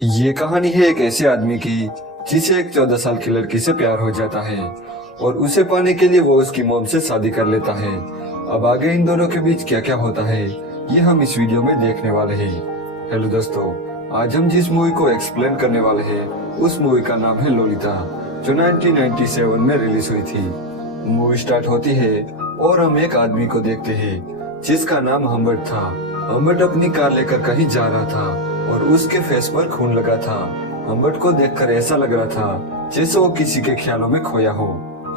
ये कहानी है एक ऐसे आदमी की जिसे एक 14 साल की लड़की से प्यार हो जाता है और उसे पाने के लिए वो उसकी मॉम से शादी कर लेता है। अब आगे इन दोनों के बीच क्या क्या होता है ये हम इस वीडियो में देखने वाले हैं। हेलो दोस्तों, आज हम जिस मूवी को एक्सप्लेन करने वाले हैं उस मूवी का नाम है लोलिता, जो 1997 में रिलीज हुई थी। मूवी स्टार्ट होती है और हम एक आदमी को देखते हैं जिसका नाम हम्बर्ट था। हम्बर्ट अपनी कार लेकर कहीं जा रहा था और उसके फेस पर खून लगा था। हम्बर्ट को देखकर ऐसा लग रहा था जैसे वो किसी के ख्यालों में खोया हो।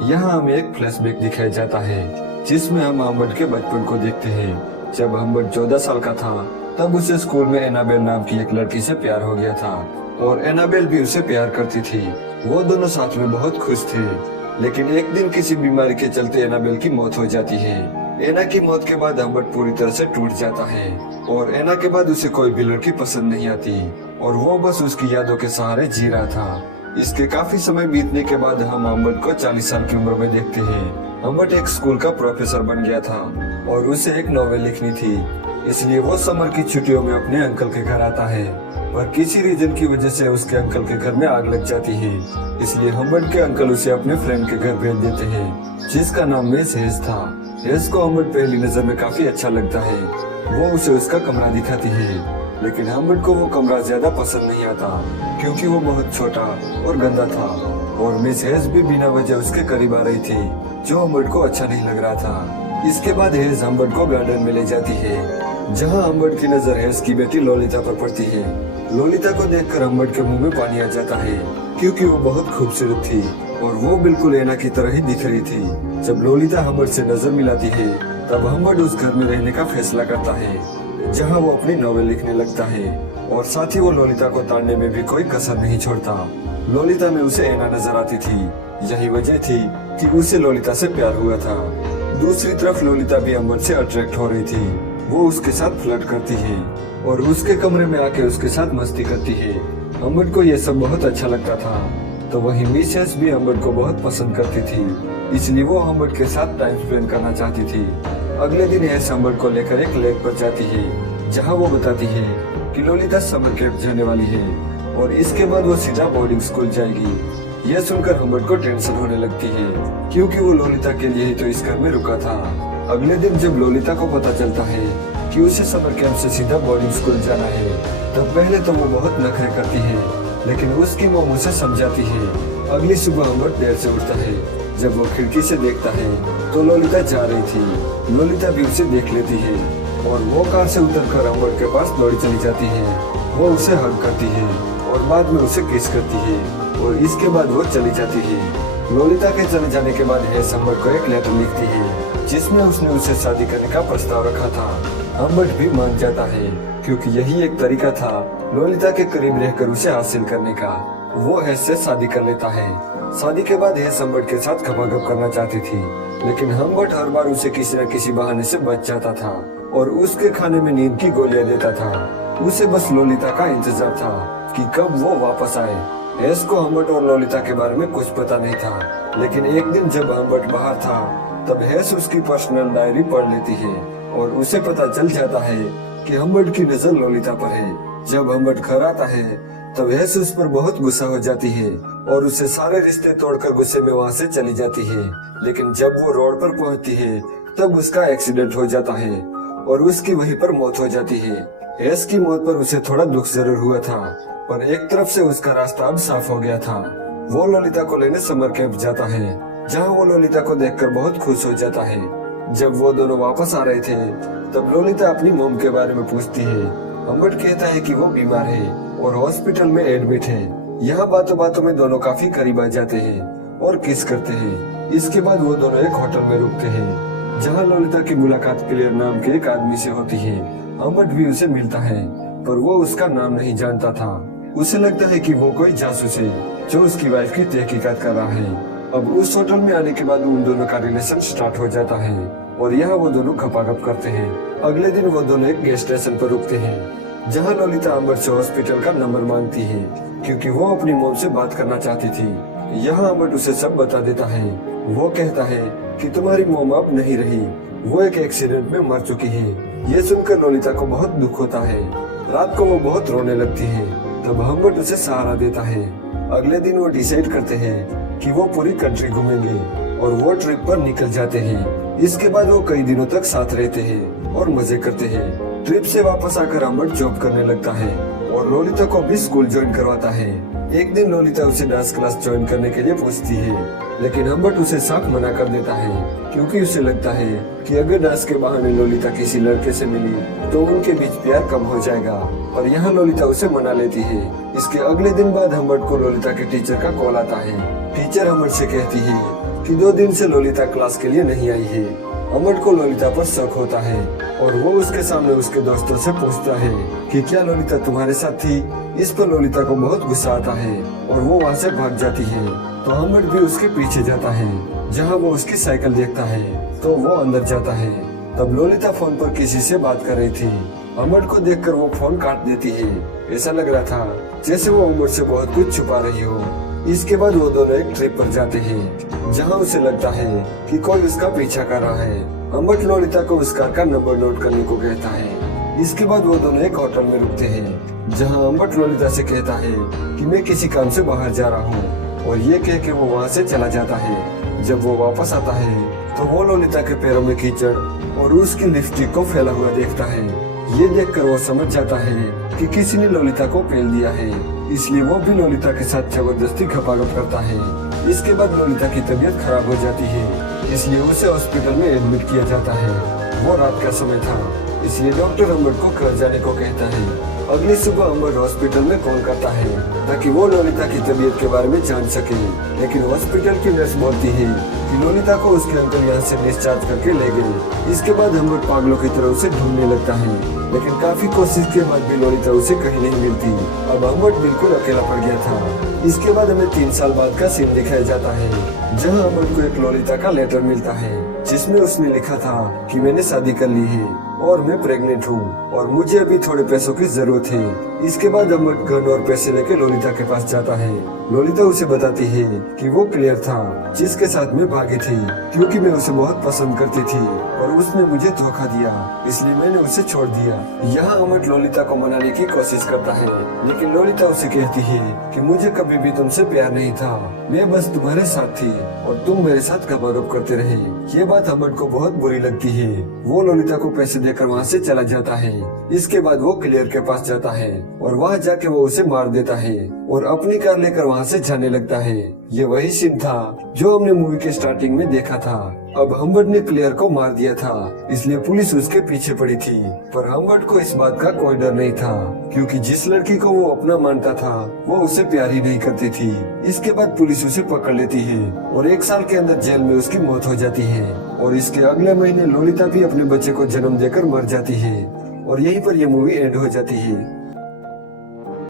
यहाँ हमें एक फ्लैशबैक दिखाया जाता है जिसमें हम हम्बर्ट के बचपन को देखते हैं। जब हम्बर्ट 14 साल का था तब उसे स्कूल में एनाबेल नाम की एक लड़की से प्यार हो गया था और एनाबेल भी उसे प्यार करती थी। वो दोनों साथ में बहुत खुश थे, लेकिन एक दिन किसी बीमारी के चलते एनाबेल की मौत हो जाती है। एना की मौत के बाद हम्बर्ट पूरी तरह से टूट जाता है और एना के बाद उसे कोई भी लड़की पसंद नहीं आती और वो बस उसकी यादों के सहारे जी रहा था। इसके काफी समय बीतने के बाद हम हम्बर्ट को 40 साल की उम्र में देखते हैं। हम्बर्ट एक स्कूल का प्रोफेसर बन गया था और उसे एक नॉवेल लिखनी थी, इसलिए वो समर की छुट्टियों में अपने अंकल के घर आता है। पर किसी रीजन की वजह से उसके अंकल के घर में आग लग जाती है, इसलिए हम्बर्ट के अंकल उसे अपने फ्रेंड के घर भेज देते हैं जिसका नाम मिस हेज था। हेज को हम्बर्ट पहली नजर में काफी अच्छा लगता है। वो उसे उसका कमरा दिखाती है, लेकिन हम्बर्ट को वो कमरा ज्यादा पसंद नहीं आता क्योंकि वो बहुत छोटा और गंदा था और मिस हेज भी बिना वजह उसके करीब आ रही थी, जो हम्बर्ट को अच्छा नहीं लग रहा था। इसके बाद हेज हम्बर्ट को गार्डन में ले जाती है जहाँ हम्बर्ट की नजर हेज की बेटी लोलिता पर पड़ती है। लोलिता को देखकर हम्बर्ट के मुंह में पानी आ जाता है क्योंकि वो बहुत खूबसूरत थी और वो बिल्कुल एना की तरह ही दिख रही थी। जब लोलिता हम्बर्ट से नजर मिलाती है तब हम्बर्ट उस घर में रहने का फैसला करता है जहाँ वो अपनी नॉवेल लिखने लगता है और साथ ही वो लोलिता को ताड़ने में भी कोई कसर नहीं छोड़ता। लोलिता में उसे एना नजर आती थी, यही वजह थी कि उसे लोलिता से प्यार हुआ था। दूसरी तरफ लोलिता भी हम्बर्ट से अट्रैक्ट हो रही थी। वो उसके साथ फ्लर्ट करती है और उसके कमरे में आके उसके साथ मस्ती करती है। हम्बर्ट को ये सब बहुत अच्छा लगता था। तो वहीं मिस हेज भी हम्बर्ट को बहुत पसंद करती थी, इसलिए वो हम्बर्ट के साथ टाइम स्पेंड करना चाहती थी। अगले दिन हेज हम्बर्ट को लेकर एक लेक पर जाती है जहाँ वो बताती है कि लोलिता समर कैंप जाने वाली है और इसके बाद वो सीधा बोर्डिंग स्कूल जाएगी। यह सुनकर हम्बर्ट को टेंशन होने लगती है क्योंकि वो लोलिता के लिए ही तो इस घर में रुका था। अगले दिन जब लोलिता को पता चलता है कि उसे समर कैंप से सीधा बोर्डिंग स्कूल जाना है तब पहले तो वो बहुत नखरे करती है, लेकिन उसकी मॉम उसे समझाती है। अगली सुबह हम्बर्ट देर से उठता है। जब वो खिड़की से देखता है तो लोलिता जा रही थी। लोलिता भी उसे देख लेती है और वो कार से उतरकर हम्बर्ट के पास दौड़ी चली जाती है। वो उसे हग करती है और बाद में उसे किस करती है और इसके बाद वो चली जाती है। लोलिता के चले जाने के बाद हेज हम्बर्ट को एक लेटर लिखती है जिसमें उसने उसे शादी करने का प्रस्ताव रखा था। हम्बर्ट भी मान जाता है क्योंकि यही एक तरीका था लोलिता के करीब रहकर उसे हासिल करने का। वो हेज से शादी कर लेता है। शादी के बाद हेज हम्बर्ट के साथ गपागप करना चाहती थी, लेकिन हम्बर्ट हर बार उसे किसी न किसी बहाने से बच जाता था और उसके खाने में नींद की गोलियां देता था। उसे बस लोलिता का इंतजार था कि कब वो वापस आए। हेज को हम्बर्ट और लोलिता के बारे में कुछ पता नहीं था, लेकिन एक दिन जब हम्बर्ट बाहर था तब हेज उसकी पर्सनल डायरी पढ़ लेती है और उसे पता चल जाता है कि हम्बर्ट की नजर लोलिता पर है। जब हम्बर्ट घर आता है तब हेज उस पर बहुत गुस्सा हो जाती है और उसे सारे रिश्ते तोड़कर गुस्से में वहाँ से चली जाती है। लेकिन जब वो रोड पर पहुँचती है तब उसका एक्सीडेंट हो जाता है और उसकी वहीं पर मौत हो जाती है। हेज की मौत पर उसे थोड़ा दुख जरूर हुआ था, पर एक तरफ से उसका रास्ता अब साफ हो गया था। वो लोलिता को लेने समर कैंप जाता है जहाँ वो लोलिता को देखकर बहुत खुश हो जाता है। जब वो दोनों वापस आ रहे थे तब लोलिता अपनी मॉम के बारे में पूछती है। हम्बर्ट कहता है कि वो बीमार है और हॉस्पिटल में एडमिट है। यहाँ बातों बातों में दोनों काफी करीब आ जाते हैं और किस करते हैं। इसके बाद वो दोनों एक होटल में रुकते हैं जहाँ लोलिता की मुलाकात क्लियर नाम के एक आदमी से होती है। हम्बर्ट भी उसे मिलता है पर वो उसका नाम नहीं जानता था। उसे लगता है कि वो कोई जासूस है जो उसकी वाइफ की तहकीकात कर रहा है। अब उस होटल में आने के बाद उन दोनों का रिलेशन स्टार्ट हो जाता है और यहाँ वो दोनों गपागप करते हैं। अगले दिन वो दोनों एक गैस स्टेशन पर रुकते हैं जहाँ लोलिता हम्बर्ट से हॉस्पिटल का नंबर मांगती है क्योंकि वो अपनी मॉम से बात करना चाहती थी। यहाँ हम्बर्ट उसे सब बता देता है। वो कहता है कि तुम्हारी मॉम अब नहीं रही, वो एक एक्सीडेंट में मर चुकी है। ये सुनकर लोलिता को बहुत दुख होता है। रात को वो बहुत रोने लगती है तब हम्बर्ट उसे सहारा देता है। अगले दिन वो डिसाइड करते हैं कि वो पूरी कंट्री घूमेंगे और वो ट्रिप पर निकल जाते हैं। इसके बाद वो कई दिनों तक साथ रहते हैं और मजे करते हैं। ट्रिप से वापस आकर हम्बर्ट जॉब करने लगता है और लोलिता को भी स्कूल ज्वाइन करवाता है। एक दिन लोलिता उसे डांस क्लास ज्वाइन करने के लिए पूछती है, लेकिन हम्बर्ट उसे साफ मना कर देता है क्योंकि उसे लगता है कि अगर डांस के बहाने लोलिता किसी लड़के से मिली तो उनके बीच प्यार कम हो जाएगा। पर यहाँ लोलिता उसे मना लेती है। इसके अगले दिन बाद हम्बर्ट को लोलिता के टीचर का कॉल आता है। टीचर हम्बर्ट से कहती है कि 2 दिन से लोलिता क्लास के लिए नहीं आई है। हम्बर्ट को लोलिता पर शक होता है और वो उसके सामने उसके दोस्तों से पूछता है कि क्या लोलिता तुम्हारे साथ थी। इस पर लोलिता को बहुत गुस्सा आता है और वो वहाँ से भाग जाती है। तो हम्बर्ट भी उसके पीछे जाता है। जहाँ वो उसकी साइकिल देखता है तो वो अंदर जाता है। तब लोलिता फोन पर किसी से बात कर रही थी। हम्बर्ट को देखकर वो फोन काट देती है। ऐसा लग रहा था जैसे वो हम्बर्ट से बहुत कुछ छुपा रही हो। इसके बाद वो दोनों एक ट्रिप पर जाते हैं जहाँ उसे लगता है कि कोई उसका पीछा कर रहा है। हम्बर्ट लोलिता को उस कार का नंबर नोट करने को कहता है। इसके बाद वो दोनों एक होटल में रुकते हैं जहाँ हम्बर्ट लोलिता से कहता है कि मैं किसी काम से बाहर जा रहा हूँ और ये कह के वो वहाँ से चला जाता है। जब वो वापस आता है तो वो लोलिता के पैरों में कीचड़ और उसकी लिपस्टिक को फैला हुआ देखता है। ये देखकर वो समझ जाता है कि किसी ने लोलिता को पेल दिया है, इसलिए वो भी लोलिता के साथ जबरदस्ती खपाखप करता है। इसके बाद लोलिता की तबीयत खराब हो जाती है, इसलिए उसे हॉस्पिटल में एडमिट किया जाता है। वो रात का समय था, इसलिए डॉक्टर हम्बर्ट को घर जाने को कहता है। अगली सुबह हम्बर्ट हॉस्पिटल में कॉल करता है ताकि वो लोलिता की तबीयत के बारे में जान सके, लेकिन हॉस्पिटल की नर्स बोलती है कि लोलिता को उसके अंकल यहाँ से डिस्चार्ज करके ले गए। इसके बाद हम्बर्ट पागलों की तरह उसे ढूंढने लगता है, लेकिन काफी कोशिश के बाद भी लोलिता उसे कहीं नहीं मिलती। अब हम्बर्ट बिल्कुल अकेला पड़ गया था। इसके बाद हमें 3 साल बाद का सीन दिखाया जाता है जहाँ हम्बर्ट को एक लोलिता का लेटर मिलता है जिसमें उसने लिखा था कि मैंने शादी कर ली है और मैं प्रेग्नेंट हूँ और मुझे अभी थोड़े पैसों की जरूरत है। इसके बाद हम्बर्ट गन और पैसे लेके लोलिता के पास जाता है। लोलिता उसे बताती है कि वो क्लियर था जिसके साथ मैं भागी थी क्योंकि मैं उसे बहुत पसंद करती थी और उसने मुझे धोखा दिया, इसलिए मैंने उसे छोड़ दिया। यहाँ हम्बर्ट लोलिता को मनाने की कोशिश करता है, लेकिन लोलिता उसे कहती है कि मुझे कभी भी तुमसे प्यार नहीं था, मैं बस तुम्हारे साथ थी और तुम मेरे साथ खपाखप करते रहे। ये बात हम्बर्ट को बहुत बुरी लगती है। वो लोलिता को पैसे देकर वहाँ से चला जाता है। इसके बाद वो क्लियर के पास जाता है और वहाँ जाके वो उसे मार देता है और अपनी कार लेकर वहाँ से जाने लगता है। ये वही सीन था जो हमने मूवी के स्टार्टिंग में देखा था। अब हम्बर्ट ने क्लियर को मार दिया था, इसलिए पुलिस उसके पीछे पड़ी थी। पर हम्बर्ट को इस बात का कोई डर नहीं था क्योंकि जिस लड़की को वो अपना मानता था वो उसे प्यार ही नहीं करती थी। इसके बाद पुलिस उसे पकड़ लेती है और 1 साल के अंदर जेल में उसकी मौत हो जाती है और इसके अगले महीने लोलिता भी अपने बच्चे को जन्म देकर मर जाती है और यहीं पर यह मूवी एंड हो जाती है।